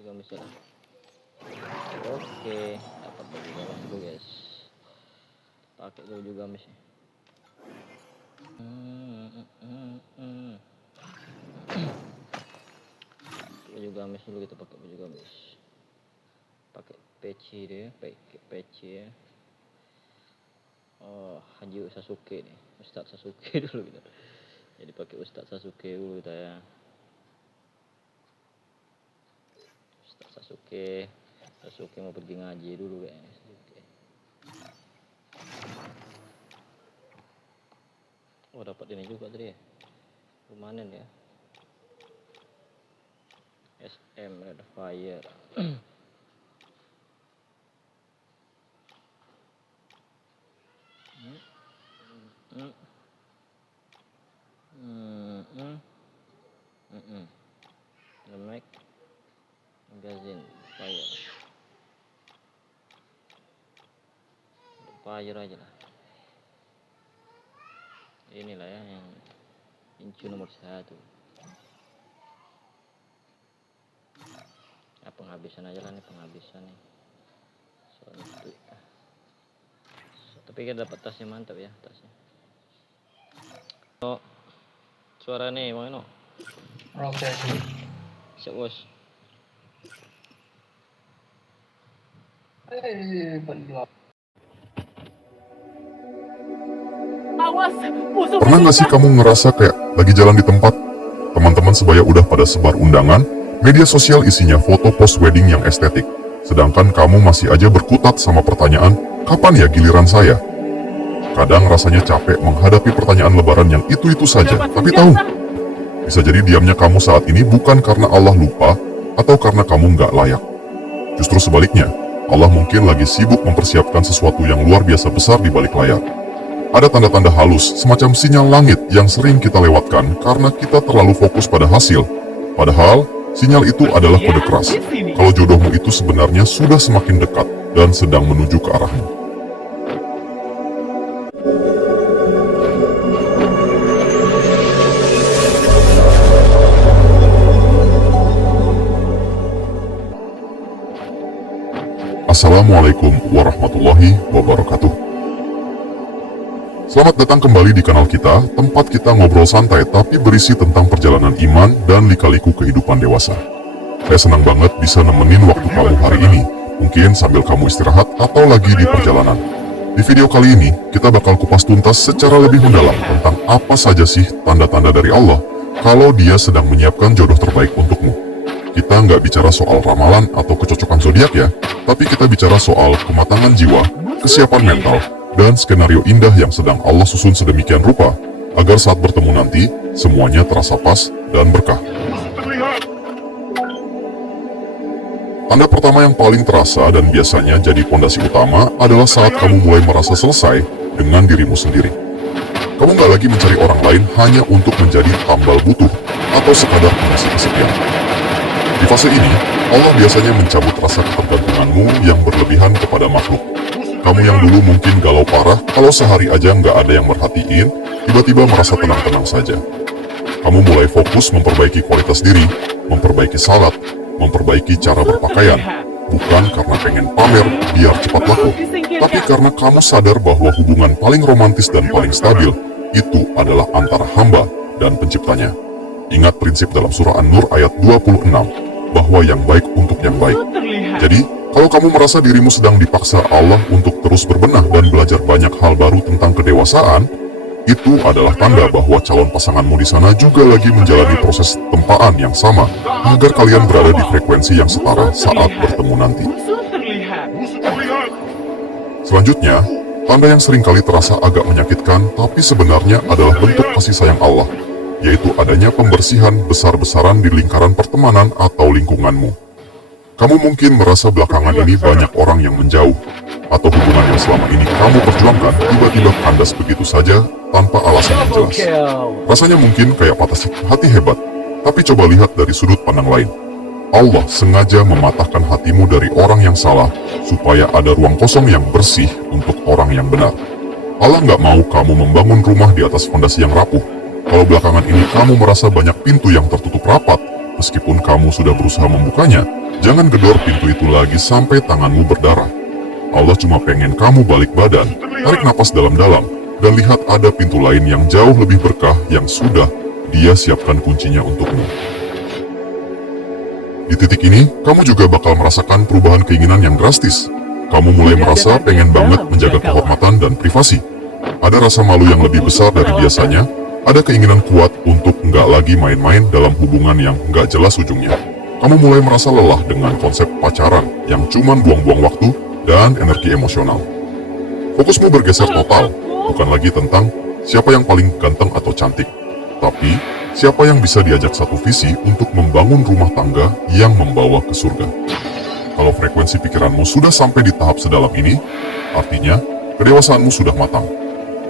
juga misalnya. Oke, dapat baju gamis dulu guys. Pakai dulu juga gamis. Baju gamis dulu, kita pakai baju gamis. Pakai peci deh, pakai peci ya. Oh, Haji Sasuke nih, Ustadz Sasuke dulu kita. Jadi pakai Ustadz Sasuke dulu kita ya. Ustadz Sasuke mau pergi ngaji dulu guys. Oh, dapat ini juga tadi ya. Lumayan ya. SM Red Fire. Lemek magazine fire aja lah. Inilah ya yang incu nomor 1. Nah, penghabisan aja lah nih, penghabisan nih. Tapi kita dapat tasnya, mantap ya tasnya. Oh, suara nih Bang Eno. Oke. Siap bos. Pernah nggak sih kamu ngerasa kayak lagi jalan di tempat, teman-teman sebaya udah pada sebar undangan, media sosial isinya foto post wedding yang estetik, sedangkan kamu masih aja berkutat sama pertanyaan, kapan ya giliran saya? Kadang rasanya capek menghadapi pertanyaan lebaran yang itu-itu saja, tapi tahu, bisa jadi diamnya kamu saat ini bukan karena Allah lupa atau karena kamu nggak layak. Justru sebaliknya, Allah mungkin lagi sibuk mempersiapkan sesuatu yang luar biasa besar di balik layar. Ada tanda-tanda halus, semacam sinyal langit yang sering kita lewatkan karena kita terlalu fokus pada hasil. Padahal, sinyal itu adalah kode keras. Kalau jodohmu itu sebenarnya sudah semakin dekat dan sedang menuju ke arahmu. Assalamualaikum warahmatullahi wabarakatuh. Selamat datang kembali di kanal kita, tempat kita ngobrol santai tapi berisi tentang perjalanan iman dan lika-liku kehidupan dewasa. Saya senang banget bisa nemenin waktu kamu hari ini, mungkin sambil kamu istirahat atau lagi di perjalanan. Di video kali ini, kita bakal kupas tuntas secara lebih mendalam tentang apa saja sih tanda-tanda dari Allah kalau Dia sedang menyiapkan jodoh terbaik untukmu. Kita nggak bicara soal ramalan atau kecocokan zodiak ya, tapi kita bicara soal kematangan jiwa, kesiapan mental, dan skenario indah yang sedang Allah susun sedemikian rupa, agar saat bertemu nanti, semuanya terasa pas dan berkah. Tanda pertama yang paling terasa dan biasanya jadi pondasi utama adalah saat kamu mulai merasa selesai dengan dirimu sendiri. Kamu nggak lagi mencari orang lain hanya untuk menjadi tambal butuh atau sekadar mengisi kesepian. Di fase ini, Allah biasanya mencabut rasa ketergantunganmu yang berlebihan kepada makhluk. Kamu yang dulu mungkin galau parah kalau sehari aja nggak ada yang merhatiin, tiba-tiba merasa tenang-tenang saja. Kamu mulai fokus memperbaiki kualitas diri, memperbaiki salat, memperbaiki cara berpakaian, bukan karena pengen pamer biar cepat laku, tapi karena kamu sadar bahwa hubungan paling romantis dan paling stabil itu adalah antara hamba dan penciptanya. Ingat prinsip dalam surah An-Nur ayat 26, bahwa yang baik untuk yang baik. Jadi, kalau kamu merasa dirimu sedang dipaksa Allah untuk terus berbenah dan belajar banyak hal baru tentang kedewasaan, itu adalah tanda bahwa calon pasanganmu di sana juga lagi menjalani proses tempaan yang sama agar kalian berada di frekuensi yang setara saat bertemu nanti. Selanjutnya, tanda yang seringkali terasa agak menyakitkan tapi sebenarnya adalah bentuk kasih sayang Allah, yaitu adanya pembersihan besar-besaran di lingkaran pertemanan atau lingkunganmu. Kamu mungkin merasa belakangan ini banyak orang yang menjauh, atau hubungan yang selama ini kamu perjuangkan tiba-tiba kandas begitu saja tanpa alasan yang jelas. Rasanya mungkin kayak patah hati hebat, tapi coba lihat dari sudut pandang lain. Allah sengaja mematahkan hatimu dari orang yang salah, supaya ada ruang kosong yang bersih untuk orang yang benar. Allah nggak mau kamu membangun rumah di atas fondasi yang rapuh. Kalau belakangan ini kamu merasa banyak pintu yang tertutup rapat, meskipun kamu sudah berusaha membukanya, Jangan gedor pintu itu lagi sampai tanganmu berdarah. Allah cuma pengen kamu balik badan, tarik napas dalam-dalam, dan lihat ada pintu lain yang jauh lebih berkah yang sudah Dia siapkan kuncinya untukmu. Di titik ini, kamu juga bakal merasakan perubahan keinginan yang drastis. Kamu mulai merasa pengen banget menjaga kehormatan dan privasi. Ada rasa malu yang lebih besar dari biasanya. Ada keinginan kuat untuk nggak lagi main-main dalam hubungan yang nggak jelas ujungnya. Kamu mulai merasa lelah dengan konsep pacaran yang cuman buang-buang waktu dan energi emosional. Fokusmu bergeser total, bukan lagi tentang siapa yang paling ganteng atau cantik, tapi siapa yang bisa diajak satu visi untuk membangun rumah tangga yang membawa ke surga. Kalau frekuensi pikiranmu sudah sampai di tahap sedalam ini, artinya kedewasaanmu sudah matang.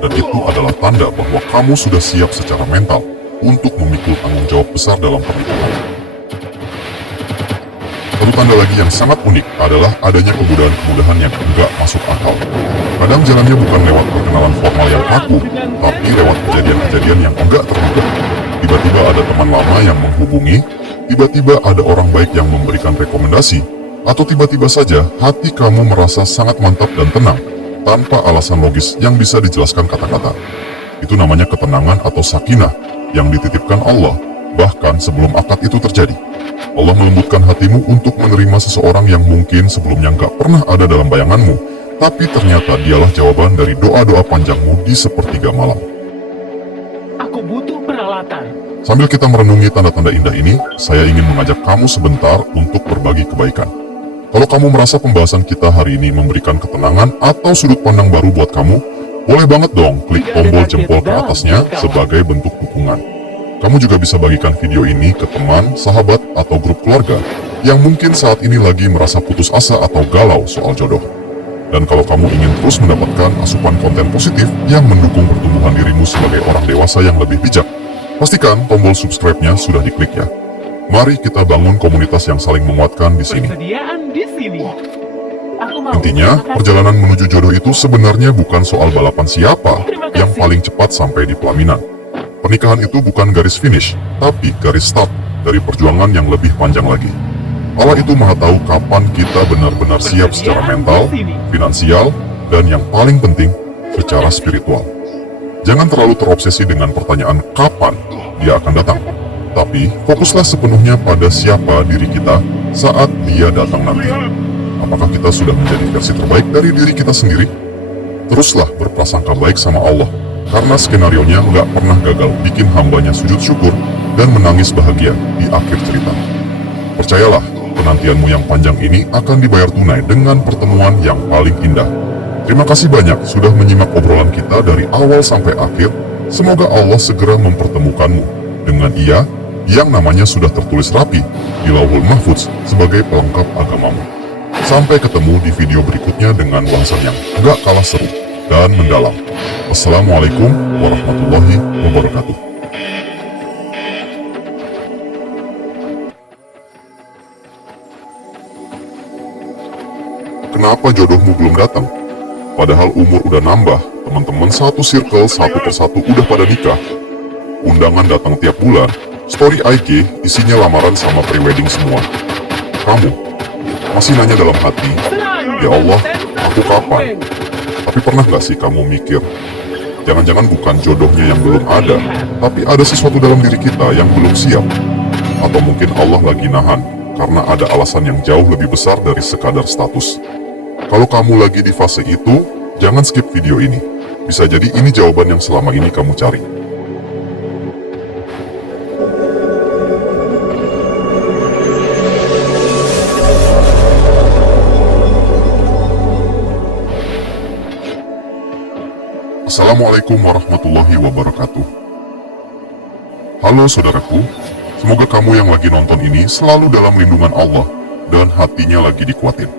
Dan itu adalah tanda bahwa kamu sudah siap secara mental untuk memikul tanggung jawab besar dalam pernikahan. Satu tanda lagi yang sangat unik adalah adanya kemudahan-kemudahan yang enggak masuk akal. Kadang jalannya bukan lewat perkenalan formal yang kaku, tapi lewat kejadian-kejadian yang enggak terduga. Tiba-tiba ada teman lama yang menghubungi, tiba-tiba ada orang baik yang memberikan rekomendasi, atau tiba-tiba saja hati kamu merasa sangat mantap dan tenang, tanpa alasan logis yang bisa dijelaskan kata-kata. Itu namanya ketenangan atau sakinah yang dititipkan Allah, bahkan sebelum akad itu terjadi. Allah melembutkan hatimu untuk menerima seseorang yang mungkin sebelumnya nggak pernah ada dalam bayanganmu, tapi ternyata dialah jawaban dari doa-doa panjangmu di sepertiga malam. Aku butuh peralatan. Sambil kita merenungi tanda-tanda indah ini, saya ingin mengajak kamu sebentar untuk berbagi kebaikan. Kalau kamu merasa pembahasan kita hari ini memberikan ketenangan atau sudut pandang baru buat kamu, boleh banget dong klik tombol jempol ke atasnya sebagai bentuk dukungan. Kamu juga bisa bagikan video ini ke teman, sahabat, atau grup keluarga yang mungkin saat ini lagi merasa putus asa atau galau soal jodoh. Dan kalau kamu ingin terus mendapatkan asupan konten positif yang mendukung pertumbuhan dirimu sebagai orang dewasa yang lebih bijak, pastikan tombol subscribe-nya sudah diklik ya. Mari kita bangun komunitas yang saling menguatkan di sini. Persediaan di sini. Aku mau. Intinya, perjalanan menuju jodoh itu sebenarnya bukan soal balapan siapa yang paling cepat sampai di pelaminan. Pernikahan itu bukan garis finish, tapi garis start dari perjuangan yang lebih panjang lagi. Allah itu maha tahu kapan kita benar-benar siap secara mental, finansial, dan yang paling penting, secara spiritual. Jangan terlalu terobsesi dengan pertanyaan kapan dia akan datang. Tapi, fokuslah sepenuhnya pada siapa diri kita saat dia datang nanti. Apakah kita sudah menjadi versi terbaik dari diri kita sendiri? Teruslah berprasangka baik sama Allah, karena skenarionya nggak pernah gagal bikin hambanya sujud syukur dan menangis bahagia di akhir cerita. Percayalah, penantianmu yang panjang ini akan dibayar tunai dengan pertemuan yang paling indah. Terima kasih banyak sudah menyimak obrolan kita dari awal sampai akhir. Semoga Allah segera mempertemukanmu dengan Ia yang namanya sudah tertulis rapi di Lauhul Mahfudz sebagai pelengkap agamamu. Sampai ketemu di video berikutnya dengan bahasan yang gak kalah seru dan mendalam. Wassalamualaikum warahmatullahi wabarakatuh. Kenapa jodohmu belum datang? Padahal umur udah nambah, teman-teman satu circle satu persatu udah pada nikah. Undangan datang tiap bulan. Story IG isinya lamaran sama prewedding semua. Kamu masih nanya dalam hati, ya Allah, aku kapan? Tapi pernah gak sih kamu mikir, jangan-jangan bukan jodohnya yang belum ada, tapi ada sesuatu dalam diri kita yang belum siap? Atau mungkin Allah lagi nahan, karena ada alasan yang jauh lebih besar dari sekadar status. Kalau kamu lagi di fase itu, jangan skip video ini. Bisa jadi ini jawaban yang selama ini kamu cari. Assalamualaikum warahmatullahi wabarakatuh. Halo saudaraku, semoga kamu yang lagi nonton ini selalu dalam lindungan Allah dan hatinya lagi dikuatin.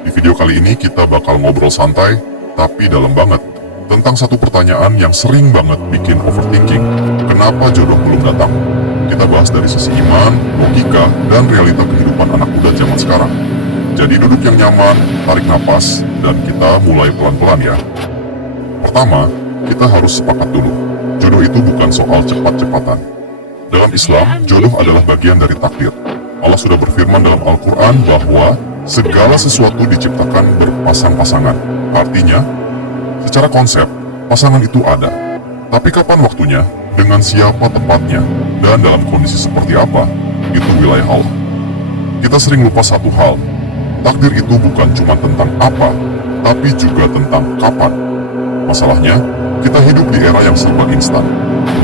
Di video kali ini kita bakal ngobrol santai, tapi dalam banget, tentang satu pertanyaan yang sering banget bikin overthinking. Kenapa jodoh belum datang? Kita bahas dari sisi iman, logika, dan realita kehidupan anak muda zaman sekarang. Jadi duduk yang nyaman, tarik napas, dan kita mulai pelan-pelan ya. Pertama, kita harus sepakat dulu, jodoh itu bukan soal cepat-cepatan. Dalam Islam, jodoh adalah bagian dari takdir. Allah sudah berfirman dalam Al-Quran bahwa segala sesuatu diciptakan berpasang-pasangan. Artinya, secara konsep, pasangan itu ada. Tapi kapan waktunya, dengan siapa tepatnya, dan dalam kondisi seperti apa, itu wilayah Allah. Kita sering lupa satu hal, takdir itu bukan cuma tentang apa, tapi juga tentang kapan. Masalahnya, kita hidup di era yang serba instan.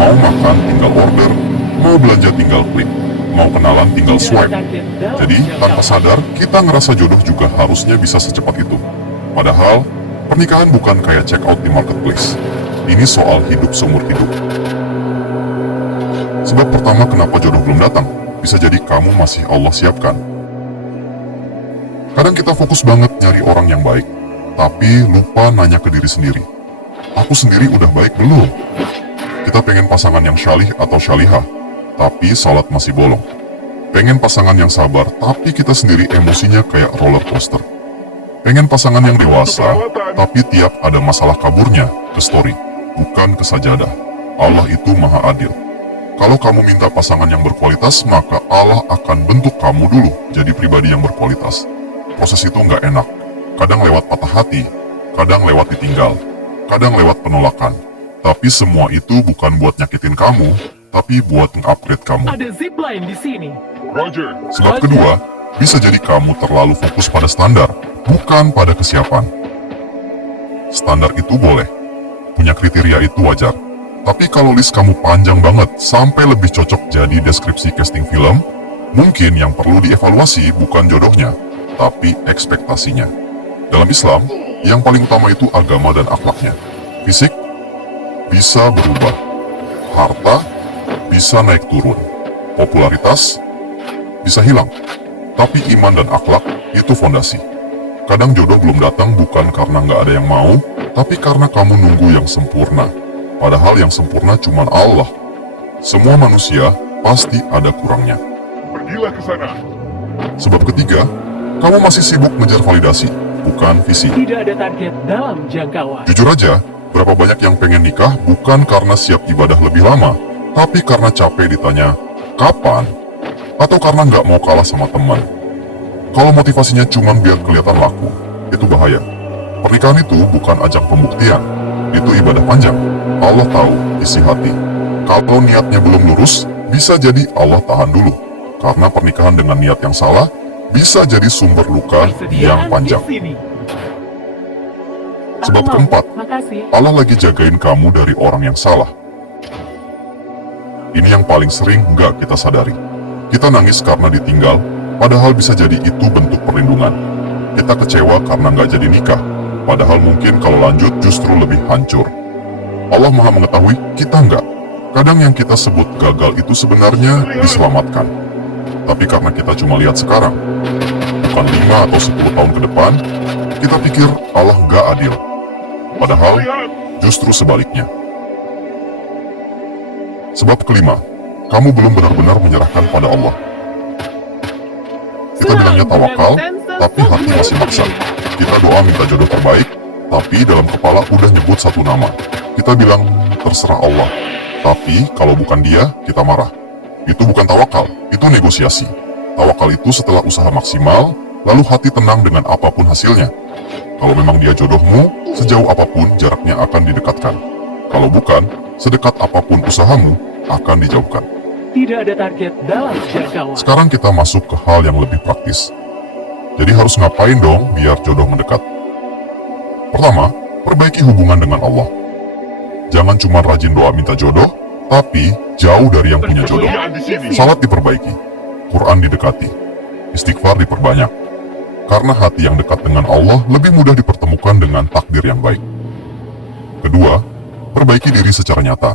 Mau makan tinggal order, mau belanja tinggal klik, mau kenalan tinggal swipe. Jadi, tanpa sadar, kita ngerasa jodoh juga harusnya bisa secepat itu. Padahal, pernikahan bukan kayak check out di marketplace. Ini soal hidup seumur hidup. Sebab pertama kenapa jodoh belum datang, bisa jadi kamu masih Allah siapkan. Kadang kita fokus banget nyari orang yang baik, tapi lupa nanya ke diri sendiri. Aku sendiri udah baik belum? Kita pengen pasangan yang syalih atau syalihah, tapi salat masih bolong. Pengen pasangan yang sabar, tapi kita sendiri emosinya kayak roller coaster. Pengen pasangan yang dewasa, tapi tiap ada masalah kaburnya ke story, bukan ke sajadah. Allah itu maha adil. Kalau kamu minta pasangan yang berkualitas, maka Allah akan bentuk kamu dulu jadi pribadi yang berkualitas. Proses itu nggak enak. Kadang lewat patah hati, kadang lewat ditinggal, kadang lewat penolakan. Tapi semua itu bukan buat nyakitin kamu, tapi buat nge-upgrade kamu. Ada zipline di sini. Sebab kedua, bisa jadi kamu terlalu fokus pada standar, bukan pada kesiapan. Standar itu boleh, punya kriteria itu wajar. Tapi kalau list kamu panjang banget, sampai lebih cocok jadi deskripsi casting film, mungkin yang perlu dievaluasi bukan jodohnya, tapi ekspektasinya. Dalam Islam, yang paling utama itu agama dan akhlaknya. Fisik bisa berubah, harta bisa naik turun, popularitas bisa hilang, tapi iman dan akhlak itu fondasi. Kadang jodoh belum datang bukan karena nggak ada yang mau, tapi karena kamu nunggu yang sempurna. Padahal yang sempurna cuma Allah. Semua manusia pasti ada kurangnya. Pergilah ke sana. Sebab ketiga, kamu masih sibuk ngejar validasi, bukan visi. Tidak ada target dalam jangkauan. Jujur aja, berapa banyak yang pengen nikah bukan karena siap ibadah lebih lama, tapi karena capek ditanya, kapan? Atau karena nggak mau kalah sama teman. Kalau motivasinya cuma biar kelihatan laku, itu bahaya. Pernikahan itu bukan ajang pembuktian, itu ibadah panjang. Allah tahu isi hati. Kalau niatnya belum lurus, bisa jadi Allah tahan dulu. Karena pernikahan dengan niat yang salah, bisa jadi sumber luka yang panjang. Di sini. Sebab Aku mau. keempat, Makasih. Allah lagi jagain kamu dari orang yang salah. Ini yang paling sering nggak kita sadari. Kita nangis karena ditinggal, padahal bisa jadi itu bentuk perlindungan. Kita kecewa karena nggak jadi nikah, padahal mungkin kalau lanjut justru lebih hancur. Allah maha mengetahui, kita nggak. Kadang yang kita sebut gagal itu sebenarnya diselamatkan. Tapi karena kita cuma lihat sekarang, bukan 5 atau 10 tahun ke depan, kita pikir Allah nggak adil. Padahal justru sebaliknya. Sebab kelima, kamu belum benar-benar menyerahkan pada Allah. Kita bilangnya tawakal, tapi hati masih maksa. Kita doa minta jodoh terbaik, tapi dalam kepala udah nyebut satu nama. Kita bilang, terserah Allah. Tapi kalau bukan dia, kita marah. Itu bukan tawakal, itu negosiasi. Tawakal itu setelah usaha maksimal, lalu hati tenang dengan apapun hasilnya. Kalau memang dia jodohmu, sejauh apapun jaraknya akan didekatkan. Kalau bukan, sedekat apapun usahamu akan dijauhkan. Tidak ada target dalam jangkauan. Sekarang kita masuk ke hal yang lebih praktis. Jadi harus ngapain dong biar jodoh mendekat? Pertama, perbaiki hubungan dengan Allah. Jangan cuma rajin doa minta jodoh, tapi jauh dari yang punya jodoh. Salat diperbaiki, Quran didekati, istighfar diperbanyak. Karena hati yang dekat dengan Allah lebih mudah dipertemukan dengan takdir yang baik. Kedua, perbaiki diri secara nyata.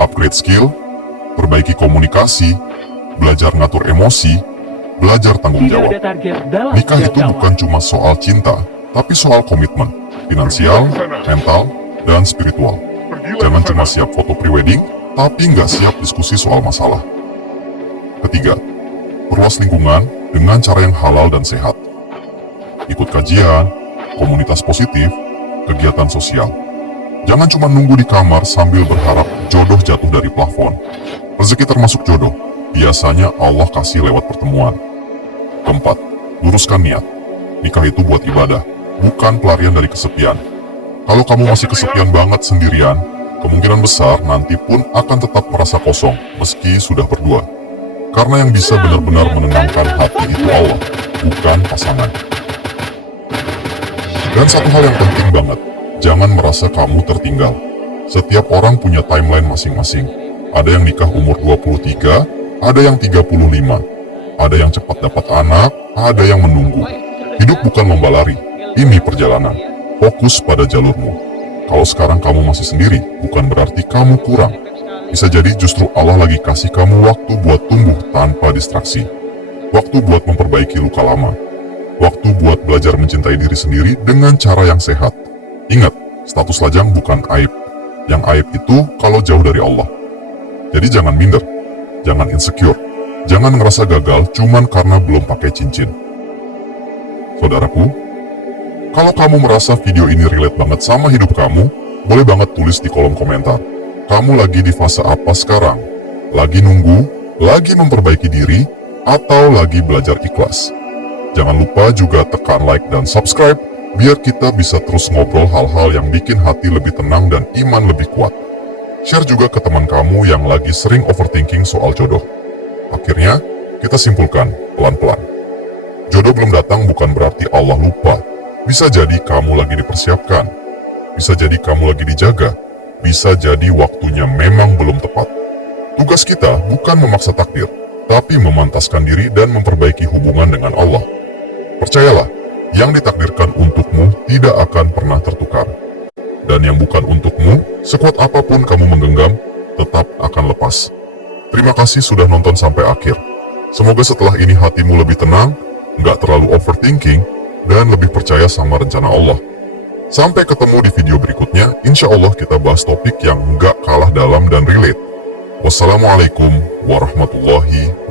Upgrade skill, perbaiki komunikasi, belajar ngatur emosi, belajar tanggung Tidak jawab. ada target dalam Nikah itu jangkauan. bukan cuma soal cinta, tapi soal komitmen, finansial, mental, dan spiritual. Jangan cuma siap foto prewedding, tapi nggak siap diskusi soal masalah. Ketiga, perluas lingkungan dengan cara yang halal dan sehat. Ikut kajian, komunitas positif, kegiatan sosial. Jangan cuma nunggu di kamar sambil berharap jodoh jatuh dari plafon. Rezeki termasuk jodoh, biasanya Allah kasih lewat pertemuan. Keempat, luruskan niat. Nikah itu buat ibadah, bukan pelarian dari kesepian. Kalau kamu masih kesepian banget sendirian, kemungkinan besar nanti pun akan tetap merasa kosong meski sudah berdua. Karena yang bisa benar-benar menenangkan hati itu Allah, bukan pasangan. Dan satu hal yang penting banget, jangan merasa kamu tertinggal. Setiap orang punya timeline masing-masing. Ada yang nikah umur 23, ada yang 35, ada yang cepat dapat anak, ada yang menunggu. Hidup bukan lomba lari, ini perjalanan. Fokus pada jalurmu. Kalau sekarang kamu masih sendiri, bukan berarti kamu kurang. Bisa jadi justru Allah lagi kasih kamu waktu buat tumbuh tanpa distraksi. Waktu buat memperbaiki luka lama. Waktu buat belajar mencintai diri sendiri dengan cara yang sehat. Ingat, status lajang bukan aib. Yang aib itu kalau jauh dari Allah. Jadi jangan minder, jangan insecure, jangan ngerasa gagal cuman karena belum pakai cincin. Saudaraku, kalau kamu merasa video ini relate banget sama hidup kamu, boleh banget tulis di kolom komentar. Kamu lagi di fase apa sekarang? Lagi nunggu, lagi memperbaiki diri, atau lagi belajar ikhlas? Jangan lupa juga tekan like dan subscribe, biar kita bisa terus ngobrol hal-hal yang bikin hati lebih tenang dan iman lebih kuat. Share juga ke teman kamu yang lagi sering overthinking soal jodoh. Akhirnya, kita simpulkan pelan-pelan. Jodoh belum datang bukan berarti Allah lupa. Bisa jadi kamu lagi dipersiapkan. Bisa jadi kamu lagi dijaga. Bisa jadi waktunya memang belum tepat. Tugas kita bukan memaksa takdir, tapi memantaskan diri dan memperbaiki hubungan dengan Allah. Percayalah, yang ditakdirkan untukmu tidak akan pernah tertukar. Dan yang bukan untukmu, sekuat apapun kamu menggenggam, tetap akan lepas. Terima kasih sudah nonton sampai akhir. Semoga setelah ini hatimu lebih tenang, nggak terlalu overthinking, dan lebih percaya sama rencana Allah. Sampai ketemu di video berikutnya, insya Allah kita bahas topik yang nggak kalah dalam dan relate. Wassalamualaikum warahmatullahi wabarakatuh.